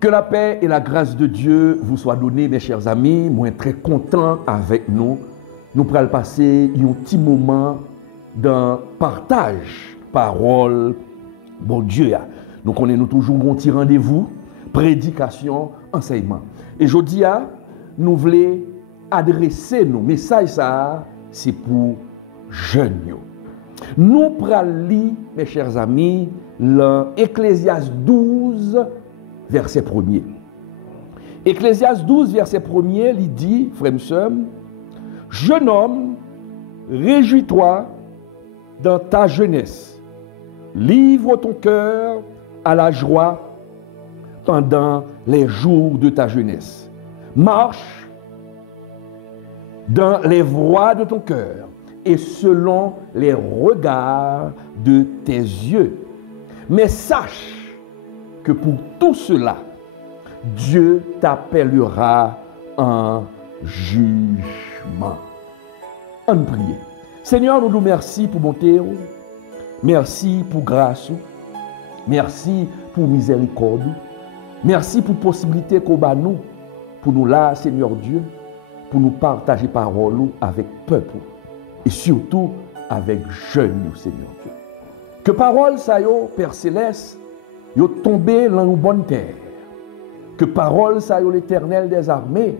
Que la paix et la grâce de Dieu vous soient données, mes chers amis. Moi, très content avec nous. Nous pourrons passer un petit moment d'un partage, parole, bon Dieu. Nous connaissons toujours un petit rendez-vous, prédication, enseignement. Et aujourd'hui, nous voulons adresser nos messages, ça, c'est pour jeunes. Nous pourrons lire, mes chers amis, l'Ecclésiaste 12, verset 1er. Ecclésiaste 12, verset 1er, il dit, frère et sœur, jeune homme, réjouis-toi dans ta jeunesse. Livre ton cœur à la joie pendant les jours de ta jeunesse. Marche dans les voies de ton cœur et selon les regards de tes yeux. Mais sache que pour tout cela, Dieu t'appellera en jugement. On prie. Seigneur, nous nous remercions pour bonté, merci pour grâce, merci pour miséricorde, merci pour possibilité qu'on a nous, pour nous là, Seigneur Dieu, pour nous partager parole avec peuple et surtout avec jeunes, Seigneur Dieu. Que parole ça yo, Père Céleste, yo tombé dans une bonne terre. Que parole ça yo, l'Éternel des armées,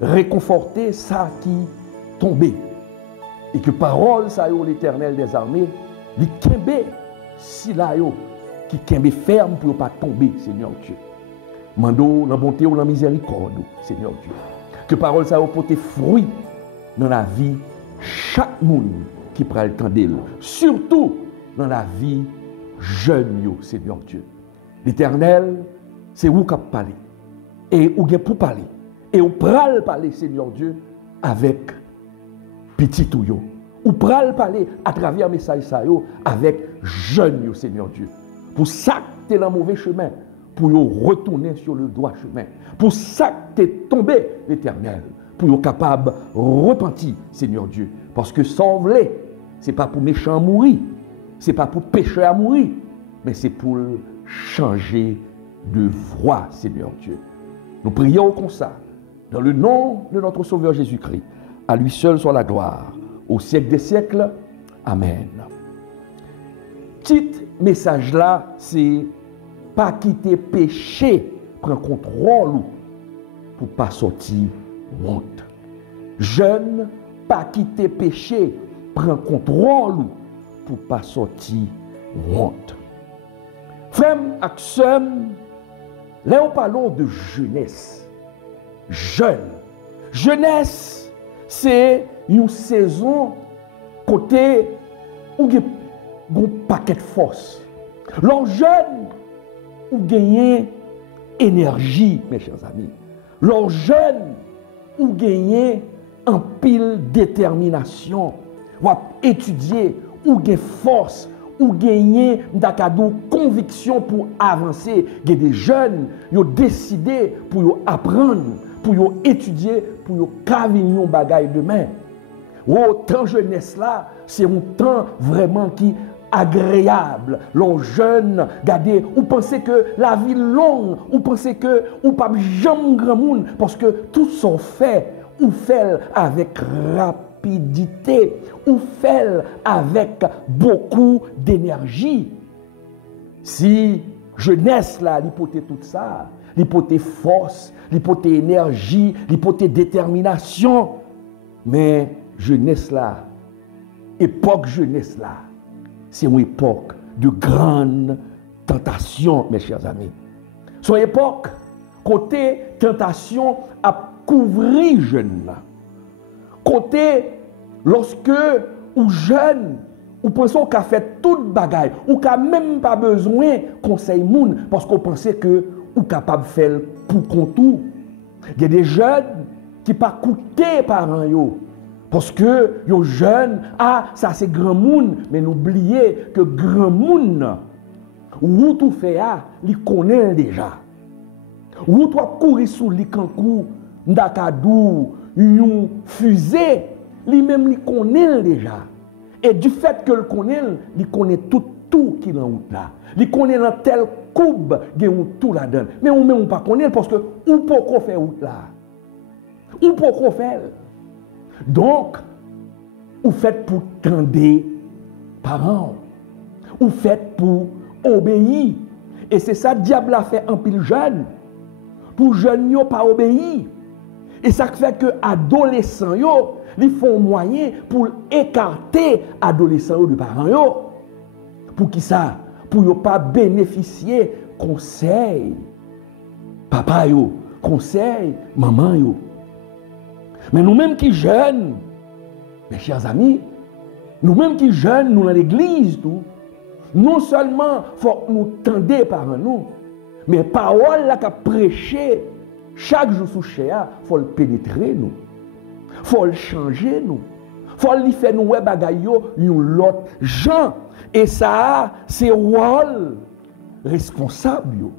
réconforter ça qui tombé. Et que parole ça yo, l'Éternel des armées, li kembe si la yo, qui kembe ferme pour pas tomber, Seigneur Dieu. Mando la bonté ou la miséricorde, Seigneur Dieu. Que parole ça yo porter fruit dans la vie chaque monde qui prend le temps d'elle. Surtout dans la vie jeune, Seigneur Dieu. L'Éternel, c'est où qu'on parle. Et où pour parler. Et où pral parler, Seigneur Dieu, avec petit ou yo. Ou pral parler à travers message ça yo avec jeune, Seigneur Dieu. Pour ça que tu es dans le mauvais chemin, pour yo retourner sur le droit chemin. Pour ça que tu es tombé, l'Éternel, pour yo capable repentir, Seigneur Dieu. Parce que sauver, ce n'est pas pour méchant mourir. Ce n'est pas pour pécheur à mourir, mais c'est pour changer de voie, Seigneur Dieu. Nous prions comme ça, dans le nom de notre Sauveur Jésus-Christ. À lui seul soit la gloire, au siècle des siècles. Amen. Petit message là, c'est pas quitter péché, prendre contrôle pour pas sortir honte. Jeune, pas quitter péché, prendre contrôle pour pas sortir honte. Frère et sœur, là on parle de jeunesse. Jeune. Jeunesse, c'est une saison côté où il y a un paquet de force. L'on jeune, où gagner énergie, mes chers amis. L'on jeune, où gagner en pile détermination. Ou étudier, ou gagner force, ou gagner d'acadou conviction pour avancer. Il y a des jeunes qui ont décidé pour apprendre, pour étudier, pour cavignon bagaille demain. Ou temps jeunesse là, c'est un temps vraiment qui agréable. L'on jeune, regardez, ou pensez que la vie longue, ou pensez que ou pas jamais grand monde parce que tout sont fait ou fait avec rapidité, ou fait avec beaucoup d'énergie. Si jeunesse là, l'hypothèse tout ça, l'hypothèse force, l'hypothèse énergie, l'hypothèse détermination, mais jeunesse là, époque jeunesse là, c'est une époque de grande tentation, mes chers amis. Son époque, côté tentation, a couvert jeune là. Côté, lorsque ou jeune, ou pensons qu'à fait toute bagaille, ou qu'à même pas besoin conseil moun, parce qu'on pensait que ou capable de faire pour contour. Il y a des jeunes qui pas coûté parents yo. Parce que les jeunes, ça c'est grand monde, mais n'oubliez que grand monde, où tout fait, il connaît déjà. Où toi courir sous les cancou, d'akadou, une fusée, lui-même il connaît déjà. Et du fait que le connaît toute tout qui dans route là. Il connaît dans tel coupe, il y a tout là-dedans. Mais on même pas connaît parce que ou pas qu'on fait route là. Ou pas qu'on fait. Donc, ou faites pour tendre parents. Ou faites pour obéir. Et c'est ça que le diable a fait en pile jeune. Pour jeunes yo pas obéir. Et ça fait que adolescents yo, ils font moyen pour écarter adolescents de parents yo. Pour qui ça? Pour ne pas bénéficier conseil papa yo, conseil maman yo. Mais nous-mêmes qui jeunes, mes chers amis, nous-mêmes qui jeunes, nous dans l'église, tout, non seulement faut nous tendre par nous, mais parole là qu'a prêché chaque jour sous chéa, faut le pénétrer nous. Faut le changer nous. Faut lui faire nous ouais bagaille yo l'autre gens et ça c'est rôle responsable yo.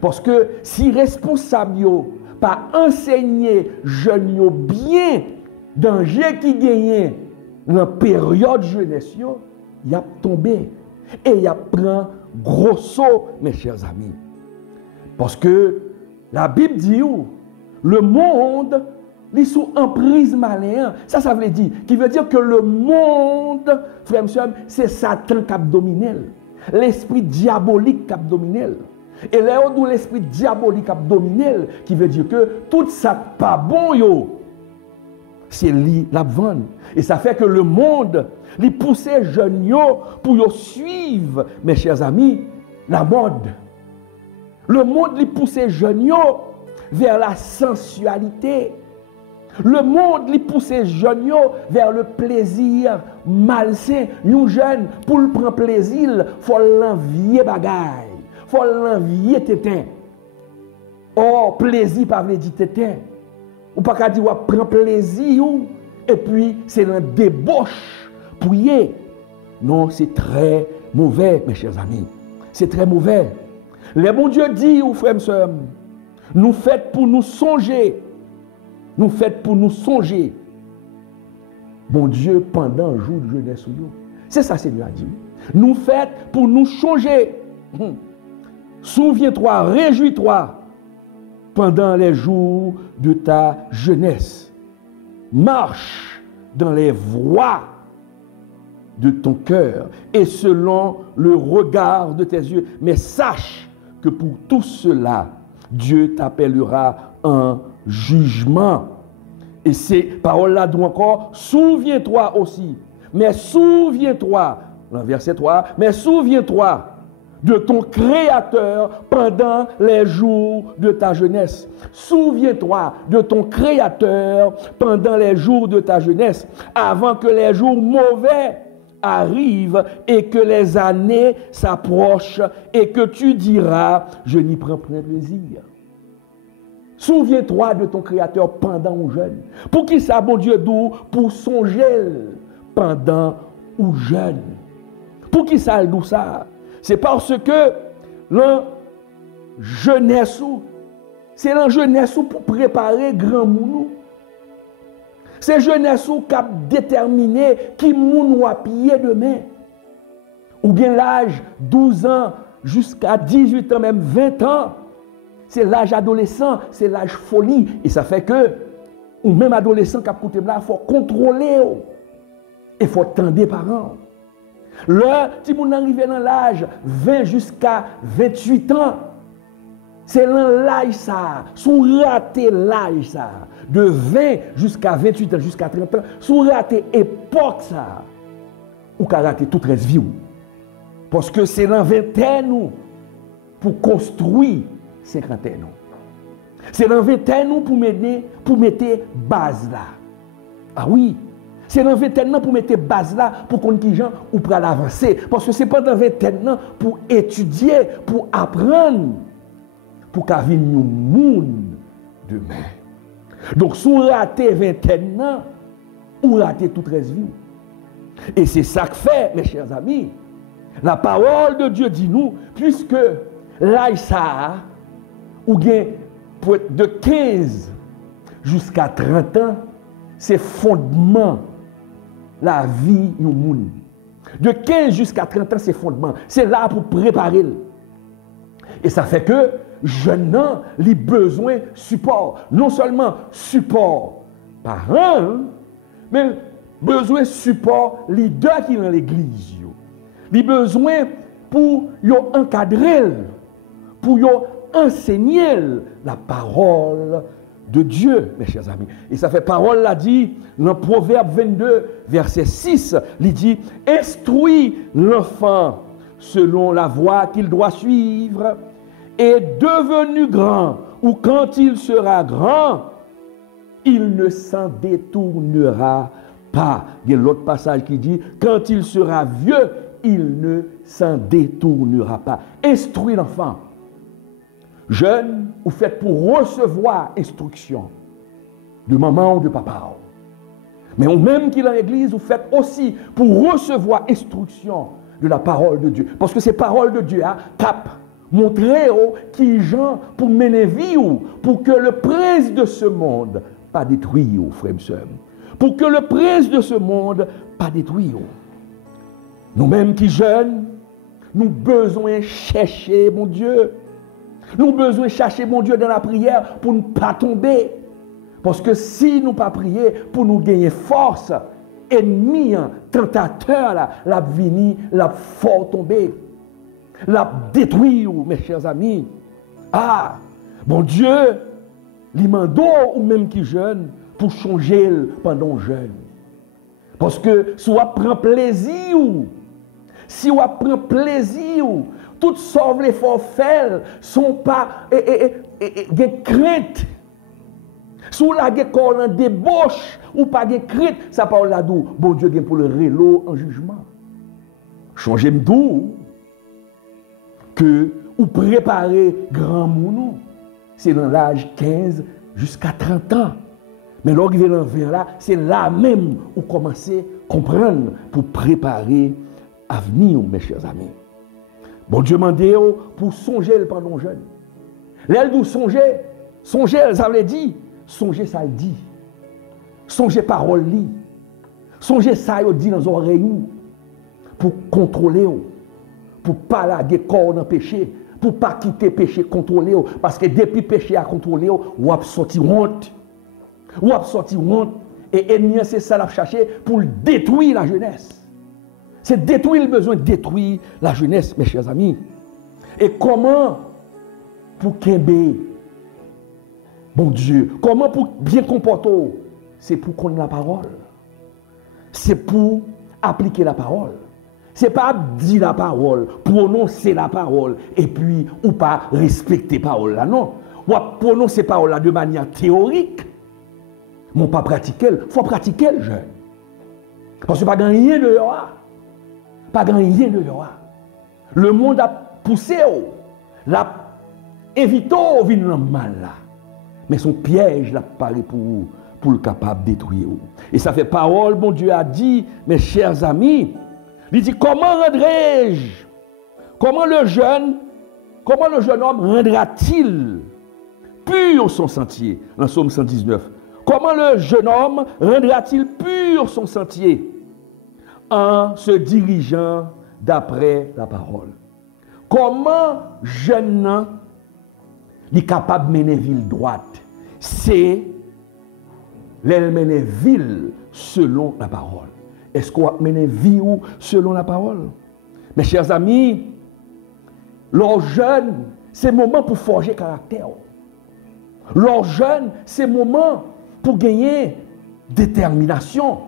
Parce que si responsable yo pas enseigner jeunes yo bien danger qui gagne dans la période jeunesse yo, y a tombé et y a prend gros saut mes chers amis. Parce que la Bible dit où le monde est sous emprise malin. Ça veut dire qui veut dire que le monde, frère monsieur, c'est Satan qui a dominé. L'esprit diabolique qui a dominé. Et là où l'esprit diabolique a dominé, qui veut dire que tout ça pas bon yo, c'est lui la vente. Et ça fait que le monde, les pousser jeunes yo pour yo suivre, mes chers amis, la mode. Le monde les pousser jeunes yo vers la sensualité. Le monde les pousser jeunes yo vers le plaisir malsain. Nous jeunes pour le prendre plaisir, faut l'envier bagaille. Faut l'envier tétin. Or plaisir pas veut dire tétin. Ou pas qu'à dire ou prend plaisir et puis c'est la débauche prier. Non, c'est très mauvais mes chers amis. C'est très mauvais. Le bon Dieu dit aux frères et sœurs, nous faites pour nous songer. Nous faites pour nous songer. Bon Dieu pendant le jour de jeunesse. C'est ça Seigneur a dit. Nous faites pour nous changer. Souviens-toi, réjouis-toi pendant les jours de ta jeunesse. Marche dans les voies de ton cœur et selon le regard de tes yeux. Mais sache que pour tout cela, Dieu t'appellera un jugement. Et ces paroles-là doivent encore, souviens-toi aussi. Mais souviens-toi, verset 3, mais souviens-toi de ton Créateur pendant les jours de ta jeunesse. Souviens-toi de ton Créateur pendant les jours de ta jeunesse, avant que les jours mauvais arrivent et que les années s'approchent et que tu diras, je n'y prends point plaisir. Souviens-toi de ton Créateur pendant ou jeune. Pour qui ça, bon Dieu, d'où? Pour songer pendant ou jeune. Pour qui ça, d'où ça? C'est parce que la jeunesse, c'est la jeunesse pour préparer grand mounou. C'est jeunesse qui a déterminé qui mounou à pied demain. Ou bien l'âge 12 ans jusqu'à 18 ans, même 20 ans. C'est l'âge adolescent, c'est l'âge folie. Et ça fait que, ou même adolescent qui a coûté là, il faut contrôler. Il faut tendre les parents. Là, si vous arrivez dans l'âge 20 jusqu'à 28 ans, c'est l'âge ça. Si vous ratez l'âge ça, de 20 jusqu'à 28 ans, jusqu'à 30 ans, si vous ratez l'époque ça, vous pouvez rater toute la vie. Parce que c'est dans 20 ans pour construire 50 ans. C'est dans 20 ans pour mettre base là. Ah oui. C'est dans 20 ans pour mettre base là, pour qu'on ait gens ou pour avancer. Parce que c'est pas dans 20 ans pour étudier, pour apprendre, pour qu'à venir un monde demain. Donc, si vous ratez 20 ans, vous ratez toute la vie. Et c'est ça que fait, mes chers amis. La parole de Dieu dit nous, puisque l'âge ça, ou bien de 15 jusqu'à 30 ans, c'est fondement la vie du monde. De 15 jusqu'à 30 ans, c'est fondement. C'est là pour préparer. Et ça fait que jeune homme a besoin de support. Non seulement support parent, mais besoin de support leader qui est dans l'église. Il a besoin pour encadrer, pour enseigner la parole de Dieu, mes chers amis. Et ça fait parole l'a dit dans Proverbe 22, verset 6, il dit « Instruis l'enfant selon la voie qu'il doit suivre, et devenu grand, ou quand il sera grand, il ne s'en détournera pas. » Il y a l'autre passage qui dit « Quand il sera vieux, il ne s'en détournera pas. » Instruis l'enfant. Jeune, vous faites pour recevoir instruction de maman ou de papa. Mais au même qu'il est dans l'église, vous faites aussi pour recevoir instruction de la parole de Dieu. Parce que ces paroles de Dieu cap montrer qui gens pour mener vie pour que le prince de ce monde pas détruit, frères et sœurs. Pour que le prince de ce monde pas détruit. Nous-mêmes qui jeunes, nous besoin chercher mon Dieu. Nous avons besoin de chercher mon Dieu dans la prière pour ne pas tomber. Parce que si nous ne pas prier pour nous gagner force, ennemi, tentateur, la vini, la fort tomber, la détruire, mes chers amis. Ah, mon Dieu, l'imando ou même qui jeune pour changer pendant jeune. Parce que si on prend plaisir, si on prend plaisir, toutes sortes les forfaits sont pas des craintes. Sous la corps en débauche ou pas de crainte, ça parle là d'où bon Dieu vient pour le rélo en jugement. Changez d'où que ou préparer grand monde, c'est dans l'âge 15 jusqu'à 30 ans. Mais lorsqu'il vient dans 20 là, c'est là même où commencer à comprendre pour préparer l'avenir, mes chers amis. Bon Dieu m'a dit pour songer pendant jeune. L'aile d'où songer, ça veut dire, songer ça le dit. Songer parole li. Songer ça il dit dans les oreilles pour contrôler, pour pas laguer corps dans péché, pour pas quitter péché contrôler parce que depuis péché à contrôler, ou a sorti honte. Ou a sorti honte et ennemi c'est ça l'a chercher pour détruire la jeunesse. C'est détruire le besoin de détruire la jeunesse, mes chers amis. Et comment pour qu'aimer, bon Dieu, comment pour bien comporter, c'est pour connaître la parole. C'est pour appliquer la parole. C'est pas dire la parole, prononcer la parole, et puis ou pas respecter la parole là, non. Ou prononcer la parole là de manière théorique, mais pas pratiquer. Il faut pratiquer le jeune. Parce que pas gagner de dehors. Pas gagner de dehors. Le monde a poussé, l'a évité au venir mal là. Mais son piège l'a paré pour le capable de détruire. Et ça fait parole, mon Dieu a dit, mes chers amis, il dit comment rendrai-je? Comment le jeune homme rendra-t-il pur son sentier? Dans Psaume 119. Comment le jeune homme rendra-t-il pur son sentier? En se dirigeant d'après la parole. Comment jeune homme est capable de mener ville droite? C'est mener ville selon la parole. Est-ce qu'on va mener vie selon la parole? Mes chers amis, leur jeune, c'est le moment pour forger caractère. Leur jeune, c'est le moment pour gagner détermination.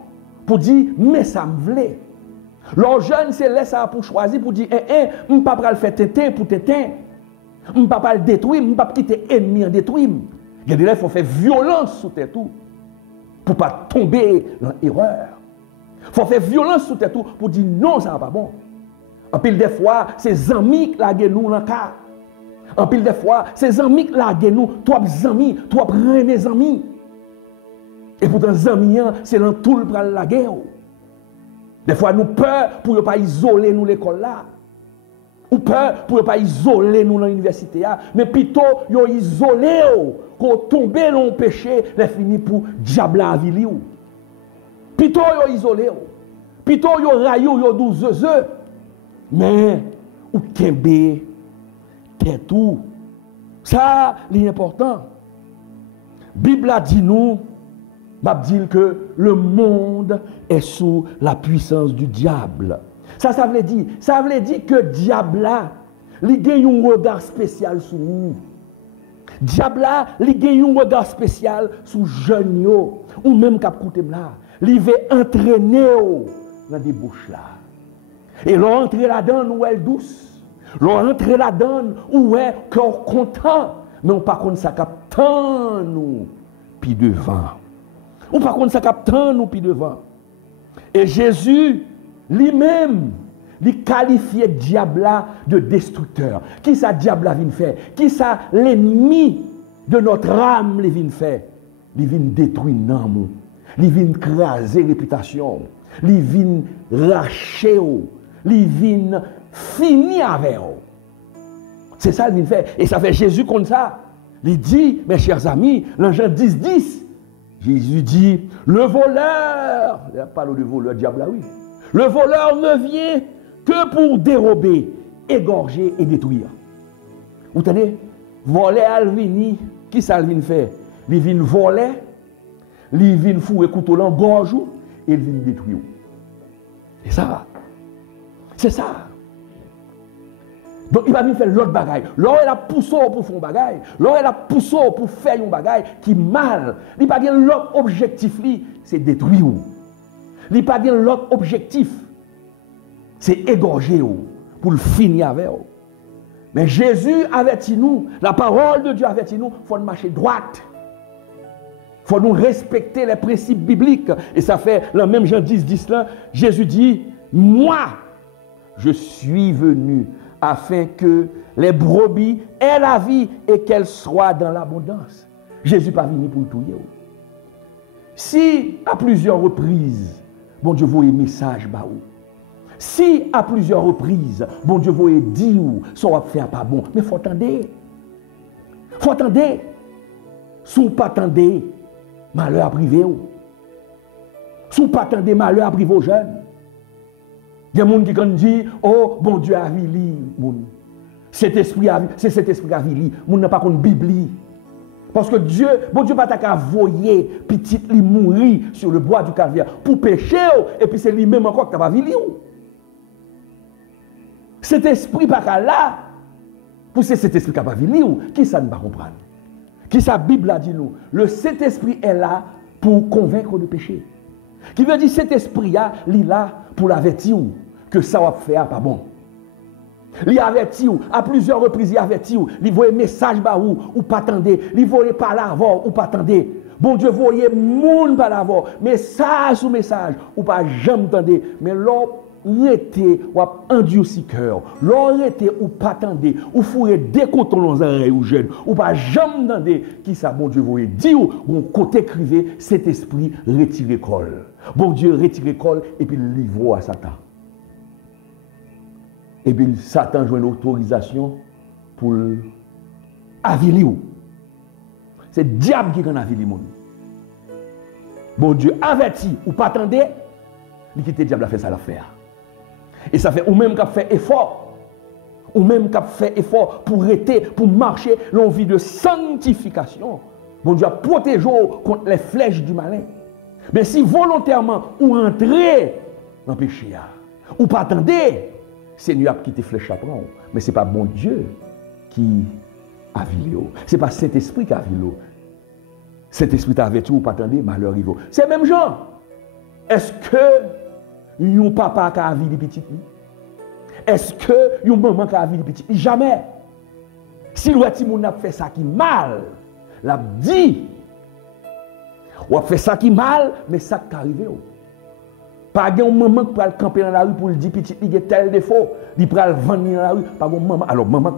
Pour dire, mais ça me voulait. Leur jeune, c'est là ça pour choisir, pour dire, je ne peux pas le faire tétin pour tétin. Je ne peux pas le détruire, je ne peux pas quitter l'ennemi en détruire. Il y a des gens qui font faire violence sur tes tout pour ne pas tomber dans l'erreur. Il faut faire violence sur tes tout pour dire, non, ça ne va pas bon. En pile des fois, c'est amis qui laguent nous dans le cas. En pile des fois, c'est amis qui laguent nous, toi amis, toi prends mes amis. Et pourtant, les amis, c'est dans tout le bras de la guerre. Des fois, nous peur pour ne pas isoler nous l'école là. Ou peur pour ne pas isoler nous dans l'université. Mais plutôt, ils isolé, qu'on tombe dans le péché, les fini pour diable à ville. Plutôt, ils isolé. Plutôt, yo rayou, yo douze, mais, ou kembe, t'es tout. Ça, l'important. Bible a dit nous, m'a dit que le monde est sous la puissance du diable. Ça veut dire que diable là, il a un regard spécial sur nous. Diable là, il a un regard spécial sur jeune yo, ou même cap côté là. Il veut entraîner dans des bouches là. Et l'entrée là-dedans où elle douce. L'entrée là-dedans où est cœur content, mais on pas contre ça captant nous puis devant. On pas contre ça captant nous puis devant. Et Jésus lui-même, il qualifiait diable de destructeur. Qui ça diable vient faire? Qui ça l'ennemi de notre âme vient faire? Il vient détruire nous. Il vient craser réputation. Il vient racher. Il vient finir avec eux. C'est ça qu'il vient faire. Et ça fait Jésus comme ça. Il dit, mes chers amis, dans Jean 10, Jésus dit, le voleur, il a parlé de voleur, diable là, oui. Le voleur ne vient que pour dérober, égorger et détruire. Vous entendez? Voler à vini, qui ça vient faire? Il vient voler, il vient fouer couteau dans gorge et il vient détruire. C'est ça. C'est ça. Donc il va venir faire l'autre bagaille. Là il a poussé pour faire un bagaille. Là il a poussé pour faire un bagaille qui mal. Il pas dire l'autre objectif c'est détruire. Il pas dire l'autre objectif c'est égorger pour le finir avec. Mais Jésus avertit nous, la parole de Dieu avertit nous, il faut marcher droite. Il faut nous respecter les principes bibliques. Et ça fait le même Jean 10 là, Jésus dit, moi, je suis venu afin que les brebis aient la vie et qu'elles soient dans l'abondance. Jésus n'est pas venu pour tout. Si à plusieurs reprises, bon Dieu voyait message bah ou. Si à plusieurs reprises, bon Dieu voyait dire ça va faire pas bon, mais faut attendre. Faut attendre. Si vous pas attendez, malheur à privé. Si vous pas attendez, malheur à privé aux jeunes. Il y a des gens qui disent, oh, bon Dieu a vili. Cet esprit a vili. C'est cet esprit a vili. Moun n'a pas contre Bible. Parce que Dieu, bon Dieu pas qu'à voyer petit li mourir sur le bois du calvaire pour pécher et puis c'est lui-même encore qui a pas vili. Cet esprit pas là pour c'est cet esprit qui a pas vili qui ça ne va comprendre. Qui sa Bible a dit nous, le Saint-Esprit est là pour convaincre de péché. Qui veut dire cet esprit il est là pour l'avertir que ça va faire pas bon. Il avertit à plusieurs reprises, il avertit, il voyait message ou pas attendre, il voyait pas l'avant ou pas attendre. Bon Dieu voyait monde pas l'avant, message sous message ou pas jamais attendre, mais l'homme était ou endurci cœur, l'homme était ou pas attendre, ou fouiller des cotons dans les oreilles ou jeune, ou pas jamais attendre qui ça bon Dieu voyait dire ou côté crivé cet esprit retire col. Bon Dieu retire col et puis il livre à Satan. Et puis Satan joue une autorisation pour aviler. C'est le diable qui a aviler monde. Bon Dieu avertit ou pas attendre, il quitte le diable à faire ça l'affaire. Et ça fait ou même qu'a fait effort, ou même qu'a fait effort pour arrêter, pour marcher dans une vie de sanctification. Bon Dieu a protégé contre les flèches du malin. Mais si volontairement ou entrer dans le péché, ou pas attendre, Seigneur a quitté flèche à prendre. Mais ce n'est pas bon Dieu qui a vilé. Ce n'est pas cet esprit qui a vilé. Cet esprit t'a averti ou pas attendre, malheur arrive. C'est même genre. Est-ce que un papa qui a vilé petit? Est-ce que un maman qui a vilé petit? Jamais. Si le petit monde a fait ça qui mal, l'a dit. Ou a fait ça qui mal, mais ça qui est arrivé. Pas de maman qui peut camper dans la rue pour lui dire petit, il y a tel défaut. Il peut le vendre dans la rue. Pas de maman. Alors, maman.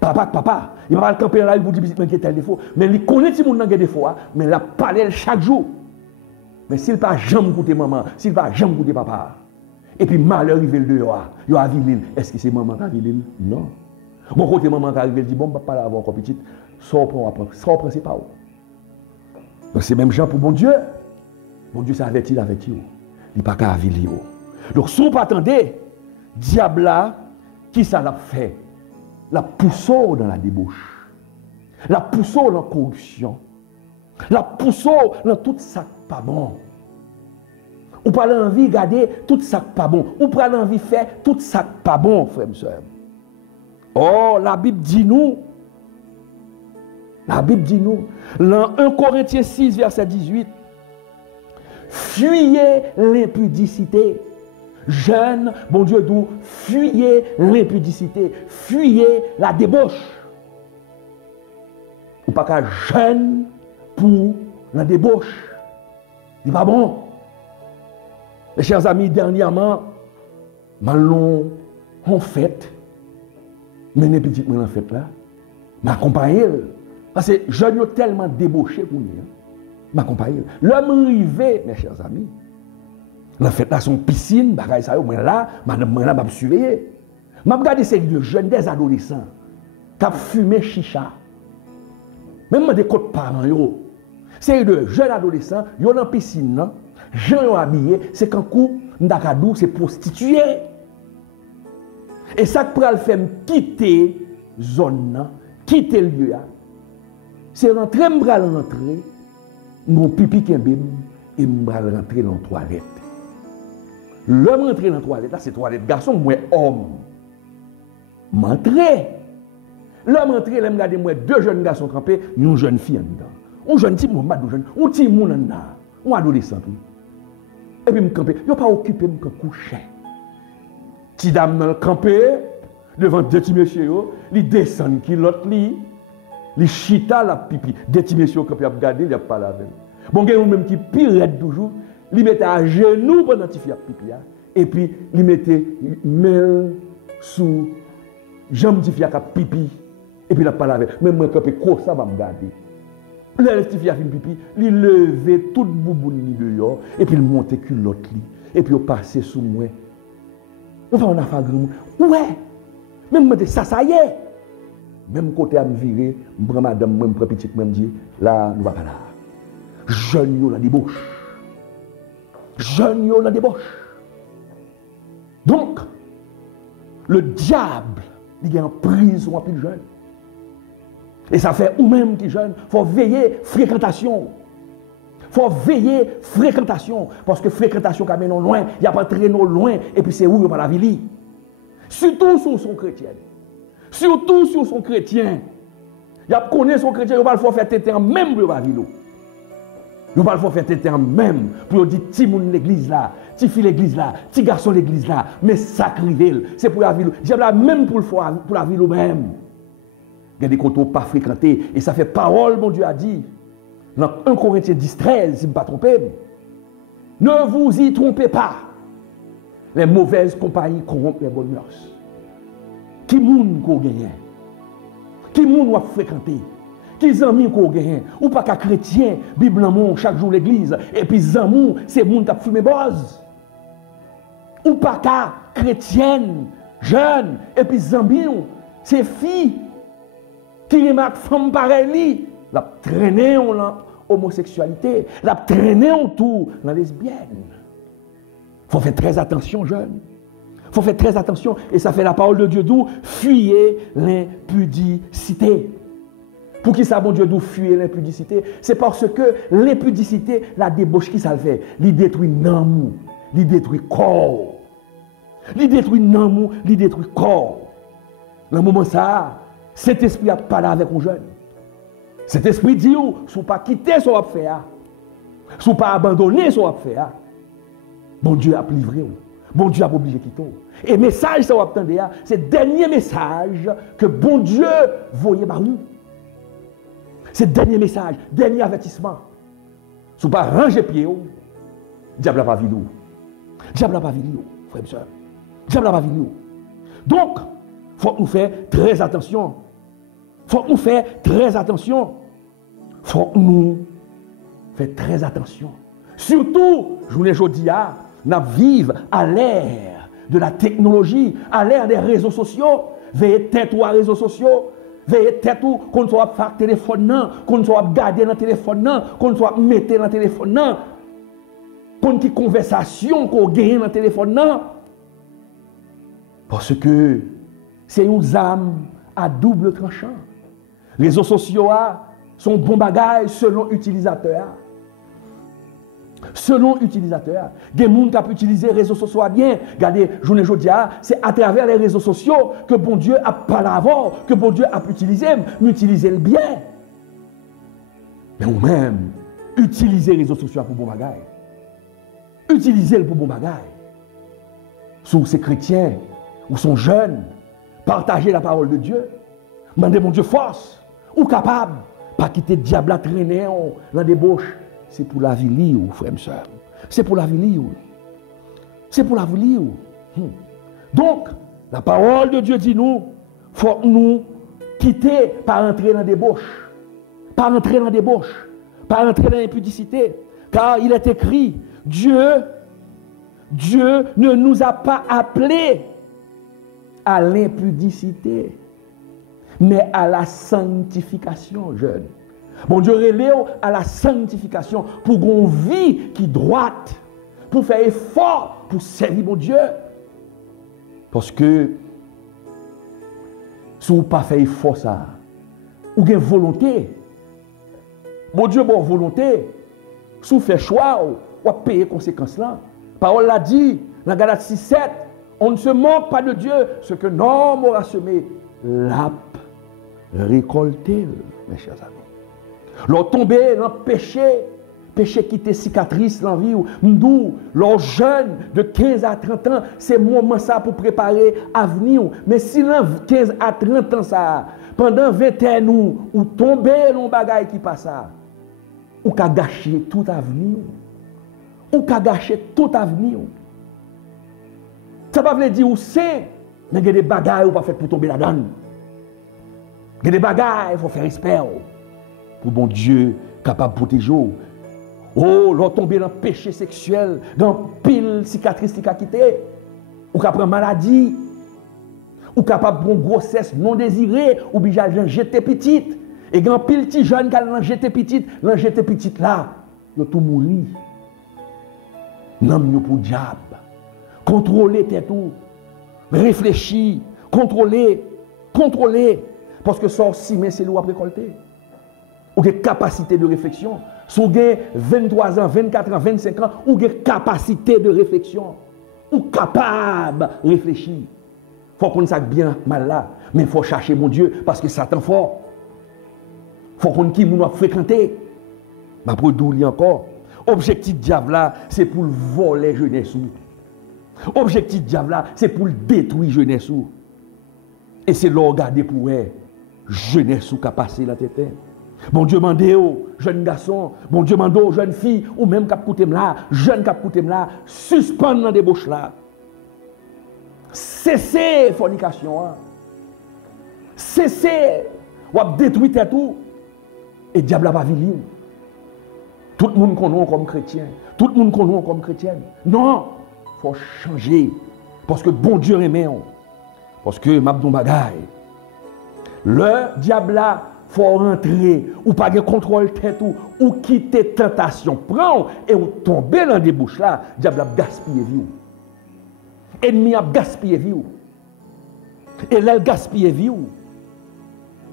Papa. Il va camper dans la rue pour dire petit, il y a tel défaut. Mais il connaît si mon n'a pas défaut, mais il a parlé chaque jour. Mais s'il pas jamais écouté maman, s'il pas jamais écouté papa, et puis malheur arrive le dehors, il a vilé. Est-ce que c'est maman qui a vilé? Non. Bon côté maman qui arrive, il dit bon, papa là, encore petite, sors pour apprendre. Sors, c'est pas où. Donc c'est même gens pour bon Dieu. Mon Dieu, ça avertit avec vous. Il n'est pas qu'à vivre. Donc, si vous ne pas attendez, diable là, qui ça l'a fait? La poussou dans la débauche. La poussou dans la corruption. La poussou dans tout ça pas bon. Ou pas l'envie de garder tout ça pas bon. Ou pas l'envie de faire tout ça pas bon, frère et soeur. Oh, la Bible dit nous. La Bible dit nous. Dans 1 Corinthiens 6, verset 18. Fuyez l'impudicité. Jeunes, bon Dieu, d'où fuyez l'impudicité. Fuyez la débauche. Ou pas qu'à jeune pour la débauche. C'est pas bon. Mes chers amis, dernièrement, m'allons en fête. Mais les petites en fête là, m'accompagner. Parce que jeunes sont tellement débauchés pour nous. M'accompagner. L'homme arrivé, mes chers amis. La fête là, son piscine, bagaille ça, moi là, madame là, m'a surveiller. M'a regardé ces jeunes, des adolescents, qui ont fumé chicha. Même des côtes parents, c'est de jeunes adolescents, ils sont dans la piscine, ils sont habillés, c'est qu'un coup, Ndakadou, c'est prostitué. Et ça qui peut le faire quitter la zone, quitter le lieu, c'est rentrer, mon pipi qui est bim, et rentrer dans la toilette. L'homme rentre dans la toilette, là c'est toilette garçon, moi homme. M'entrer. L'homme rentre, l'homme regarde moi deux jeunes garçons campés, une jeune fille en dedans. Un jeune type, un petit monde en dedans. Un adolescent. Et puis me camper, je ne pas occupé, me coucher. Petit dame dans le campé, devant deux petits messieurs, ils descendent qui l'autre lit, ils chita la pipi. Deux petits messieurs campé, ils regardent, ils parlent avec. Bon, il y a même qui pire toujours. Il mettait à genoux pendant qu'il fait pipi. Et puis, il mettait main sous jambe qui fait pipi. Et puis, il a parlé avec. Même moi, quand je ça va me garder. Il a fait pipi. Il levait toute bouboune dehors. Et puis, il montait culotte. Et puis, il passait sous moi. Enfin, on a fait grand. Ouais. Même moi, ça y est. Même côté à me virer, je prends madame, je prends petite, je me dis, là, nous ne va pas là. Jeune, la débauche. Jeune, la débauche. Donc, le diable, il est en prison plus jeune. Et ça fait ou même qui jeune, il faut veiller fréquentation. Il faut veiller fréquentation. Parce que fréquentation qui amène loin, il n'y a pas de traîneau loin, et puis c'est où il y a la vie. Surtout sur son chrétien. Surtout sur son chrétien. Il y a connaît son chrétien, il va le faire têter même pour la vie. Nous allons faire tête même pour dire petit monde l'église là, petit fille l'église là, petit garçon l'église là, mais sacré, c'est pour la vie. J'aime la même pour la vie même. Il y a des côtés pas fréquentés et ça fait parole, mon Dieu a dit. Dans 1 Corinthiens 10, 13, si je ne me pas trompé. Ne vous y trompez pas. Les mauvaises compagnies corrompent les bonnes mœurs. Qui monde qu'on gagne? Qui monde va fréquenter? Qui amis qu'on gagne? Ou pas qu'à chrétien, Bible en chaque jour l'église, et puis zamou, c'est monde qui a fumé bose. Ou pas qu'à chrétienne, jeune, et puis zambi, c'est filles qui remarquent femme pareille, la traîner en homosexualité, la traîner en tout, la lesbienne. Il faut faire très attention, jeune. Il faut faire très attention, et ça fait la parole de Dieu d'où fuyez l'impudicité. Pour qui ça, bon Dieu, d'où fuir l'impudicité? C'est parce que l'impudicité, la débauche, qui ça le fait? Il détruit l'amour, il détruit le corps. Il détruit l'amour, il détruit le corps. Le moment ça, cet esprit a parlé avec un jeune. Cet esprit dit, si vous pas quitter ce qu'on va faire, si vous pas abandonner ce qu'on va faire, bon Dieu a livré. Bon Dieu a obligé de quitter. Et le message, ça va attendre, c'est le dernier message que bon Dieu voyait par nous. C'est le dernier message, dernier avertissement. Si vous ne pas ranger pied, le diable n'a pas vu nous. Le diable n'a pas vu nous, frère et soeur. Le diable n'a pas vu nous. Donc, il faut nous faire très attention. Il faut nous faire très attention. Il faut nous faire très attention. Surtout, je vous l'ai dit, nous vivons à l'ère de la technologie, à l'ère des réseaux sociaux. Veillez tête aux réseaux sociaux. Veillez tête ou qu'on soit faire téléphone, qu'on soit garder dans le téléphone, qu'on soit mettre dans le téléphone. contre qui conversation qu'on gagne dans le téléphone, non. Parce que c'est une arme à double tranchant. Les réseaux sociaux sont bons bagages selon l'utilisateur. Selon l'utilisateur. Des gens qui ont utilisé les réseaux sociaux bien. Regardez, journée aujourd'hui, c'est à travers les réseaux sociaux que bon Dieu a parlé avant, que bon Dieu a utilisé, mais utiliser le bien. Mais ou même, utiliser les réseaux sociaux pour bon bagages. Utilisez-le pour bon bagages. Si ces chrétiens ou sont jeunes, partagez la parole de Dieu. Demandez mon Dieu force ou capable, pas quitter le diable à traîner dans la débauche. C'est pour la vie, frère et soeur. C'est pour la vie. C'est pour la vie. Donc, la parole de Dieu dit nous, il faut nous quitter par entrer dans la débauche. Pas entrer dans la débauche. Pas entrer dans l'impudicité. Car il est écrit, Dieu ne nous a pas appelés à l'impudicité, mais à la sanctification, jeune. Bon Dieu relève à la sanctification pour qu'on vie qui droite, pour faire effort, pour servir mon Dieu. Parce que si vous pas fait effort ça, ou avez volonté, mon Dieu bon volonté, si vous faites choix, vous payez les conséquences là. Parole l'a dit dans Galates 6:7, on ne se moque pas de Dieu, ce que l'homme aura semé, l'a récolté, mes chers amis. Leur tomber dans le péché qui était cicatrice dans la vie, nous, leurs jeunes de 15 à 30 ans, c'est le moment ça pour préparer l'avenir. Mais si dans 15 à 30 ans, ça, pendant 20 ans, ou tomber dans le bagage qui passe, ou qu'à gâcher tout avenir. Ou qu'à gâcher tout avenir. Ça ne veut pas dire où c'est, mais il y a des bagages où pas fait pour tomber là-dedans. Il y a des bagages, il faut faire respect. Pour bon Dieu capable de protéger. Oh, leur tomber dans le péché sexuel, dans pile cicatrice qui a quitté, ou capable de maladie, ou capable de grossesse non désirée, ou bien jeter petite. Et quand pile petit jeune qui a jeté petite là, il a tout mourir. Non, pour le diable. Contrôler tes tout. Réfléchir, contrôler. Parce que ça aussi, mais c'est l'eau à récolter. Ou des capacités de réflexion. Si vous avez 23 ans, 24 ans, 25 ans, ou des capacités de réflexion. Ou capable de réfléchir. Il faut qu'on sache bien mal là. Mais il faut chercher mon Dieu parce que Satan fort. Il faut qu'on qui nous fréquenter. Mais pour d'où encore. Objectif diable là, c'est pour voler jeunesse. Objectif diable là, c'est pour détruire jeunesse. Et c'est là regarder pour jeunesse qui a passé la tête. Bon Dieu mande aux jeunes garçons, bon Dieu mande aux jeunes filles, ou même qui coûté là, jeunes qui coûté là, suspendre dans des débauche là. Cessez fornication. Cessez, ou détruire tout. Et le diable va vivre. Tout le monde connaît comme chrétien. Tout le monde connaît comme chrétienne. Non, il faut changer. Parce que bon Dieu aime. Parce que Mabdon Bagay, le diable là, il faut rentrer, ou pas de contrôle tête, ou quitter tentation. Prends et ou tomber dans des bouches là, le diable a gaspillé vie. Ennemi a gaspillé vie. Et là, gaspillé vie.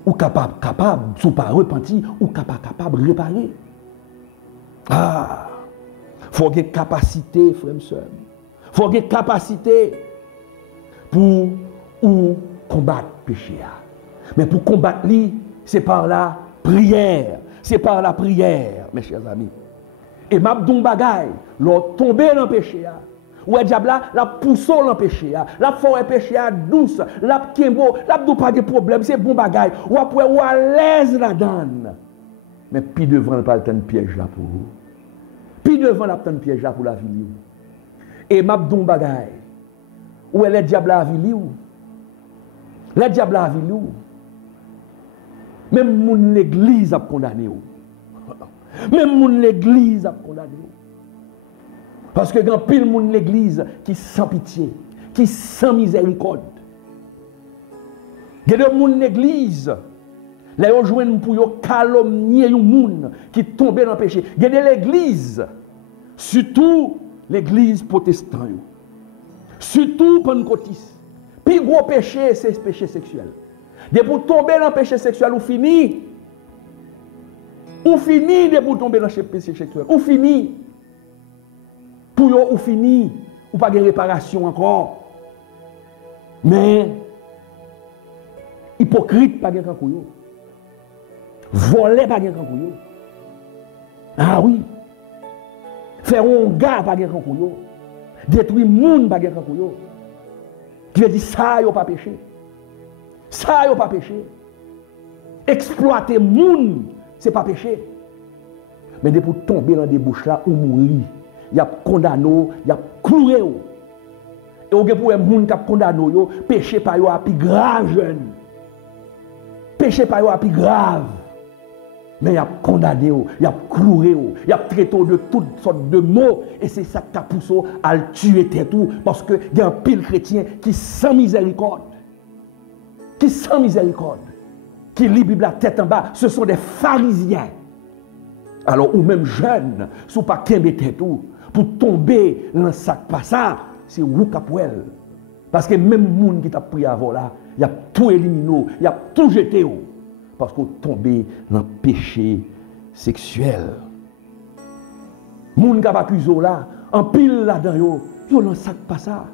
Ou capable, sous pas repenti, ou capable de réparer. Ah, il faut avoir une capacité, frère et soeur. Il faut avoir une capacité pour combattre le péché. Mais pour combattre lui, c'est par la prière. C'est par la prière, mes chers amis. Et Mabdon Bagay, l'ont tombé dans le péché. Ou le diable la pousse dans le péché. La forêt péché douce. La kembo, la n'a pas de problème. C'est bon bagay. Ou après, ou à l'aise là-dedans. Mais puis devant, il n'y a pas le temps de piège là pour vous. Puis devant, il n'y a pas de piège là pour la vie. Et Mabdon Bagay, où est le diable à la vie? Le diable à la vie? Même mon l'église a condamné. Même mon l'église a condamné. Parce que quand pile mon l'église qui sans pitié, qui sans miséricorde. Il y a des gens l'église. Là, ils joignent pour calomnier les gens qui tombent dans le péché. Il y a de l'église. Surtout l'église protestante. Surtout pentecôtiste. Puis gros péché, c'est le péché sexuel. Dès pour tomber dans le péché sexuel, ou fini. Ou fini dès pour tomber dans le péché sexuel. Ou fini. Pour ou fini. Ou pas de réparation encore. Mais, hypocrite pas de kankouyo. Voler pas de kankouyo. Ah oui. Faire un gars pas de kankouyo. Détruire le monde pas de kankouyo. Qui veut dire ça, il pas péché. Ça, il pas péché. Exploiter le monde, ce n'est pas péché. Mais de pour tomber dans des bouches là ou mourir, il y a condamné, il y a cloué. Et au pour un monde qui a condamné, péché par eux plus grave, jeune. Péché par eux plus grave. Mais il a condamné, il a cloué, il a traité de toutes sortes de mots. Et c'est ça qui a poussé à le tuer tout. Parce qu'il y a un pile chrétien qui sans miséricorde. Qui sans miséricorde. Qui lit la Bible la tête en bas. Ce sont des pharisiens. Alors, ou même jeunes, si vous ne pas tout, pour tomber dans ce sac pas ça, c'est vous qui avez. Parce que même les gens qui t'a pris avant là, il a tout éliminé, il a tout jeté. Parce qu'on tombé dans le péché sexuel. Les gens qui ont accusé là, en pile là-dedans, ils ont sac pas ça.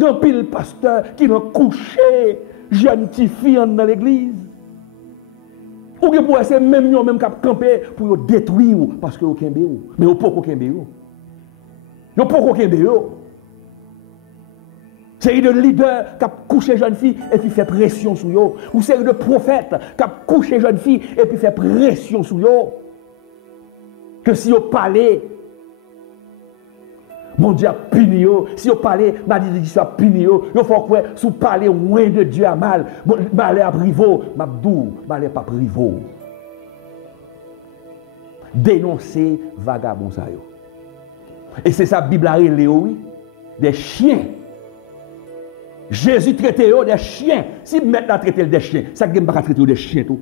Un pile pasteur qui ont couché jeune fille dans l'église. Ou que pour essayer même yo même cap camper pour détruire parce que au kembe ou mais au poko kembe yo. Yo poko kembe yo. C'est de leader qui a couché jeune fille et puis fait pression sur yo ou c'est de prophète qui a couché jeune fille et puis fait pression sur yo. Que si yo parler mon Dieu a puni yo, si vous parlez, m'a dit que soit puni yo, il faut quoi, si vous parlez loin de Dieu à mal, malheur à privo, m'abdou, malheur pas privo. Dénoncer vagabond ça yo. Et c'est ça Bible a relé oui, des chiens. Jésus traitait eux des chiens. Si maintenant traiter des chiens, ça ne pas traiter des chiens tout.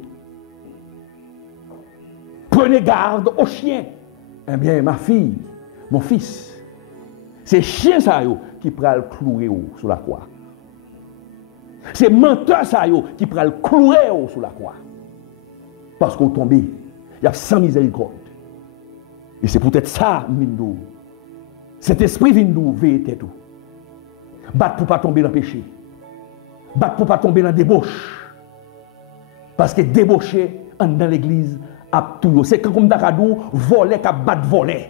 Prenez garde aux chiens. Eh bien ma fille, mon fils, c'est chien ça yo qui pral clouer sur la croix. C'est menteur ça yo qui pral clouer sur la croix. Parce qu'on tombé, il y a sans miséricorde. Et c'est peut-être ça Mindou. Cet esprit Mindou veille tout. Battre pour pas tomber dans le péché. Battre pour pas tomber dans la débauche. Parce que débaucher dans l'église a tout. C'est comme Dakadou voler qui battre voler.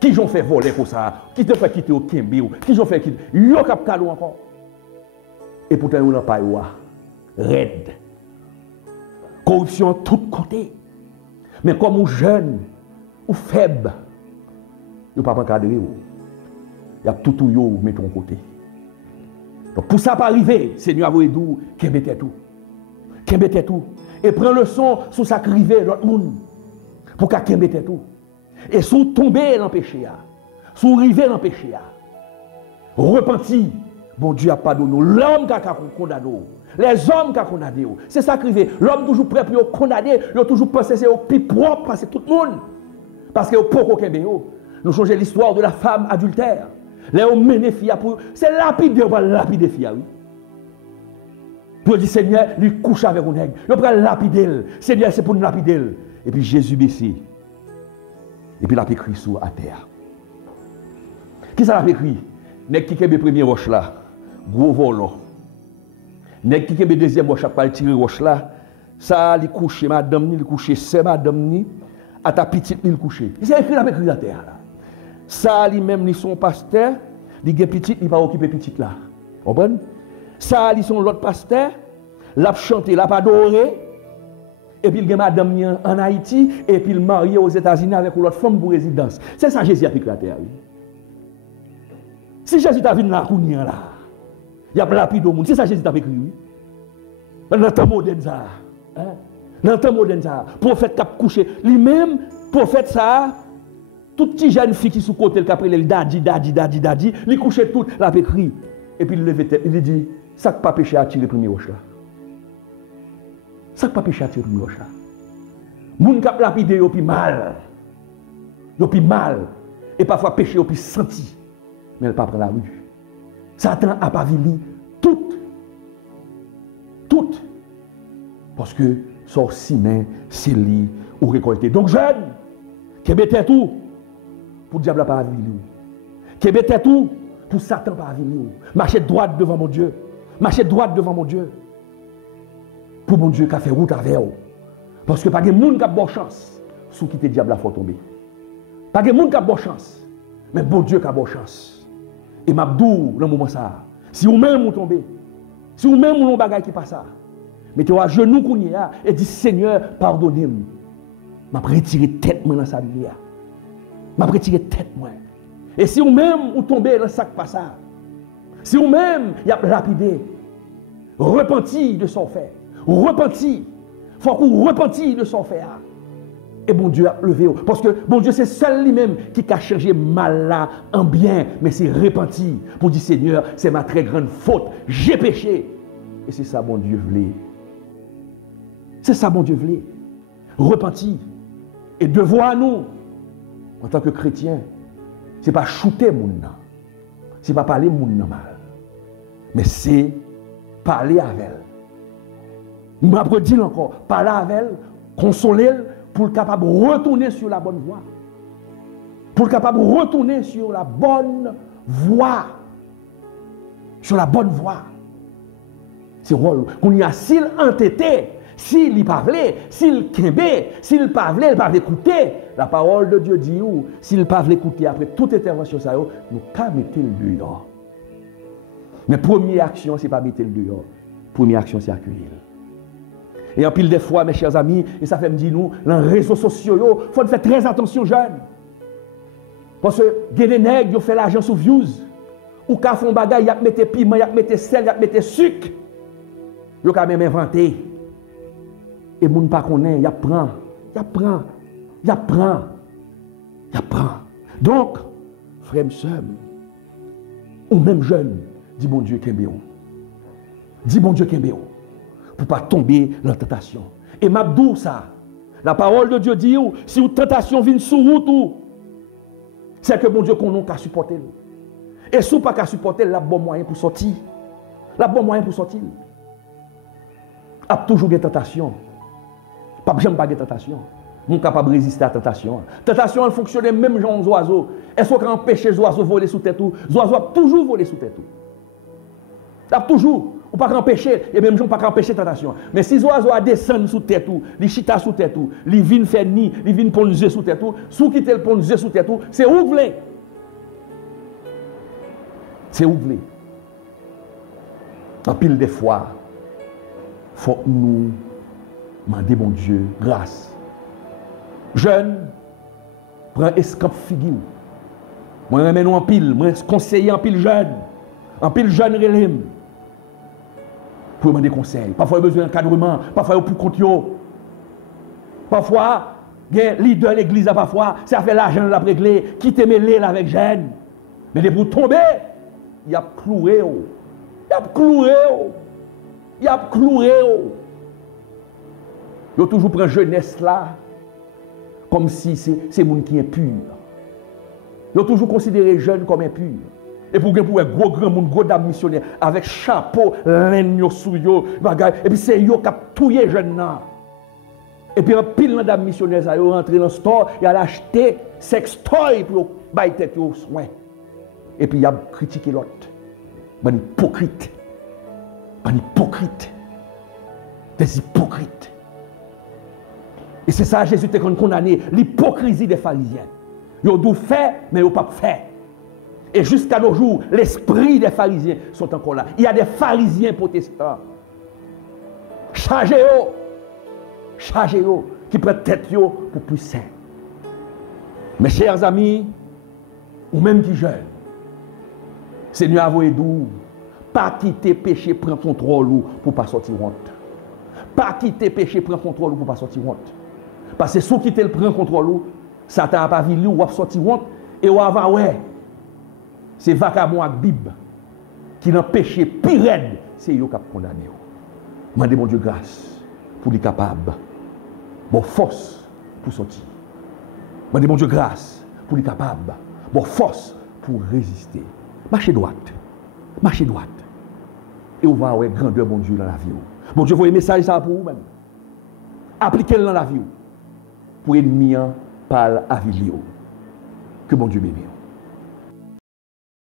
Qui j'ont fait voler pour ça? Qui te fait quitter au Kembe? Qui j'ont fait quitter? Yo cap calou encore. Et pourtant, on n'a pas eu raide. Corruption de tous côtés. Mais comme on jeune, ou faible, il n'y a pas encadré. Il y a tout yo mettre en côté. Donc pour ça pas arriver, Seigneur a voulu dire Kembe tout. Kembe tout. Et prend le son sur sa crivé l'autre monde. Pour qu'à Kembe tout. Et sous tomber dans le péché, sous river dans le péché, repenti, bon Dieu a pardonné. L'homme qui a condamné, les hommes qui ont condamné, c'est ça qui fait. L'homme toujours prêt pour condamner, il a toujours pensé c'est au plus propre, parce que tout le monde. Parce que au poko kembe, nous changeons l'histoire de la femme adultère. Les hommes mené fia pour. C'est lapide, on va lapider fia, oui. Pour dire Seigneur, lui couche avec un nègre. Il va lapider. Seigneur, c'est pour nous lapider. Et puis Jésus baissé. Et puis il a écrit sur à terre. Qui ça l'a écrit? Nèg qui kembe premier roche là, gros volant. Nèg qui kembe deuxième roche pas tirer roche là, ça li coucher madame ni li coucher c'est madame ni à ta petite ni li coucher. C'est écrit là écrit à terre là. Ça lui même ni son pasteur, li gen petite, il pas occuper petite là. Comprenez? Ça li son l'autre pasteur, l'a chanter, l'a adorer. Et puis il y a madame en Haïti, et puis il marié aux États-Unis avec l'autre femme pour résidence. C'est ça Jésus a écrit la terre. Si Jésus t'a vu dans la cournière là, il y a lapide au monde. C'est ça Jésus t'a écrit, oui. Dans le temps moderne ça. Dans le temps moderne ça. Prophète qui a couché. Lui-même, prophète ça, toute petite jeune fille qui sous côté, qui a pris le daddy, il couchait tout, l'a écrit. Et puis il levait tête, il dit, ça pas péché à tirer le premier roche là. Ça pas péché à tirer le premier roche là. Moun kap lapide yo pi mal. Yo plus mal. Et parfois péché yo plus senti. Mais elle pas prendre la rue. Satan a pas vili toutes. Parce que sort si main, c'est li ou récolter. Donc jeune, qui mettait tout pour le diable pas vili. Qui mettait tout pour Satan pas vili. Marcher droite devant mon Dieu. Marcher droite devant mon Dieu. Pour mon Dieu qui a fait route avec vous. Parce que pas de monde qui a bonne chance sous quitter le diable à faut tomber. Pas de monde qui a bonne chance. Mais bon Dieu qui a bonne chance. Et m'abdou dans le moment ça. Si vous même vous tombez, si vous même vous bagage qui passe ça, mettez-vous à genoux et dites Seigneur, pardonnez-moi. M'a retiré tête moi dans sa vie. M'a retiré tête moi. Et si vous même vous tombez dans sac pas ça. Si vous même y a lapidé, repenti de son fait. Repenti. Faut qu'on repentit de son fait. Et bon Dieu a levé. Parce que bon Dieu, c'est seul lui-même qui a changé mal là en bien. Mais c'est repenti. Pour dire Seigneur, c'est ma très grande faute. J'ai péché. Et c'est ça, bon Dieu voulait. C'est ça, bon Dieu voulait. Repenti. Et devoir à nous, en tant que chrétiens, c'est pas shooter mon nom. C'est pas parler mon nom mal. Mais c'est parler avec elle. Je vais dire encore, parler avec elle, consoler elle, pour être capable de retourner sur la bonne voie. Pour être capable de retourner sur la bonne voie. Sur la bonne voie. C'est rôle. Qu'on y a s'il entêté, s'il n'y parlait, s'il kembé, s'il ne parlait, il ne pas écouter. La parole de Dieu dit où, s'il ne pas écouter après toute intervention, ça, nous qu'à mettre le dehors. Mais première action, ce n'est pas mettre le dehors. Première action, c'est accueillir. Et en pile des fois, mes chers amis, et ça fait me dire nous, dans les réseaux sociaux, il faut faire très attention, jeunes. Parce que des nègres, ils font l'argent sous views. Ou quand ils font bagay, ils mettent piment, ils mettent sel, ils mettent sucre. Ils ont quand même inventé. Et les gens ne connaissent pas, ils apprennent. Donc, frère et sœur, ou même jeune, dis bon Dieu Kembéo. Dis bon Dieu Kembéo. Pour ne pas tomber dans la tentation. Et m'abdou ça. La parole de Dieu dit, si une tentation vient sous route, c'est que bon Dieu qu'on n'a supporter. Et si on n'a pas supporter, il y a bon moyen pour sortir. Il y a bon moyen pour sortir. Il y a toujours des tentations. Pas jamais pas de tentation. Nous sommes capables de résister à la tentation. La tentation, elle fonctionne même genre aux oiseaux. Est-ce qu'on empêche les oiseaux de voler sous tête tout? Les oiseaux ont toujours volé sous tête tout. Il y a toujours. Ou pas empêcher, et même gens pas empêcher tentation. Mais si les oiseaux descendent sous tête tout, les chita sous tête tout, les viennent faire nid, les viennent ponzer sous tête tout, sous quitter le ponzer sous tête tout, c'est où voulez. C'est où voulez. En pile des fois, faut nous demander bon Dieu grâce. Jeune, prends escampe figure. Moi remets nous en pile, moi conseiller en pile jeune relève. Pour demander conseil. Parfois, il y a besoin d'encadrement. Parfois, il y a pour compte. Parfois, il y a un leader de l'église, parfois, ça fait l'argent de la régler, qui te mêlé avec Jeanne. Mais dès pour tomber, il y a cloué. Il y a cloué. Il y a cloué. Il y a toujours pris jeunesse là, comme si c'est monde qui est pur. Il y a toujours considéré jeune comme impur. Et pour un gros grand monde, gros dame missionnaire, avec chapeau, laine sous yo, et puis c'est yo qui a tué jeune là. Et puis un pile de dame missionnaire, ça yo rentré dans le store, il a acheté sextoy pour bailler tête au soin. Et puis il a critiqué l'autre. Un hypocrite. Des hypocrites. Et c'est ça Jésus t'a condamné, l'hypocrisie des pharisiens. Ils ont fait, mais ils n'ont pas fait. Et jusqu'à nos jours, l'esprit des pharisiens sont encore là. Il y a des pharisiens protestants. Chargez-vous, qui prennent tête pour plus sain. Mes chers amis, ou même qui jeunes, Seigneur a voué d'où, pas quitter péché, prend contrôle pour ne pas sortir honte. Pas quitter péché, prend contrôle pour ne pas sortir honte. Parce que si vous quittez le prend contrôle, Satan n'a pas vu ou va sortir honte, et on va ouais. C'est vagabond avec Bible qui n'a péché pire raide, c'est eux qui ont condamné. Demandez mon Dieu grâce pour les capables. Bon force pour sortir. Demandez mon Dieu grâce pour être capable, bon force pour résister. Marchez droite. Marchez droite. Et on va avoir grandeur, bon Dieu, dans la vie. Bon Dieu, vous voyez message ça pour vous-même. Appliquez-le dans la vie. Pour ennemi par la vie. Que bon Dieu bénisse.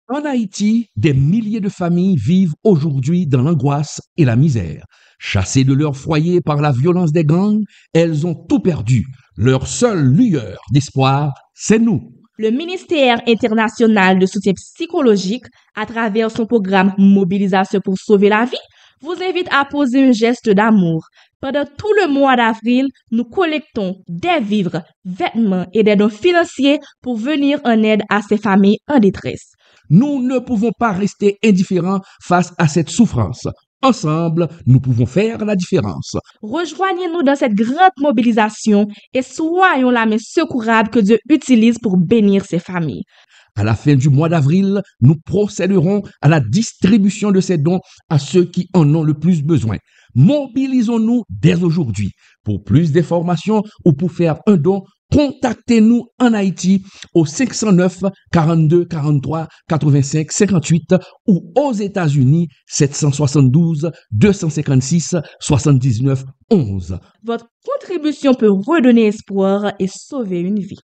En Haïti, des milliers de familles vivent aujourd'hui dans l'angoisse et la misère. Chassées de leur foyer par la violence des gangs, elles ont tout perdu. Leur seule lueur d'espoir, c'est nous. Le ministère international de soutien psychologique, à travers son programme Mobilisation pour sauver la vie, vous invite à poser un geste d'amour. Pendant tout le mois d'avril, nous collectons des vivres, vêtements et des dons financiers pour venir en aide à ces familles en détresse. Nous ne pouvons pas rester indifférents face à cette souffrance. Ensemble, nous pouvons faire la différence. Rejoignez-nous dans cette grande mobilisation et soyons la main secourable que Dieu utilise pour bénir ces familles. À la fin du mois d'avril, nous procéderons à la distribution de ces dons à ceux qui en ont le plus besoin. Mobilisons-nous dès aujourd'hui. Pour plus d'informations ou pour faire un don, contactez-nous en Haïti au 509 42 43 85 58 ou aux États-Unis 772 256 79 11. Votre contribution peut redonner espoir et sauver une vie.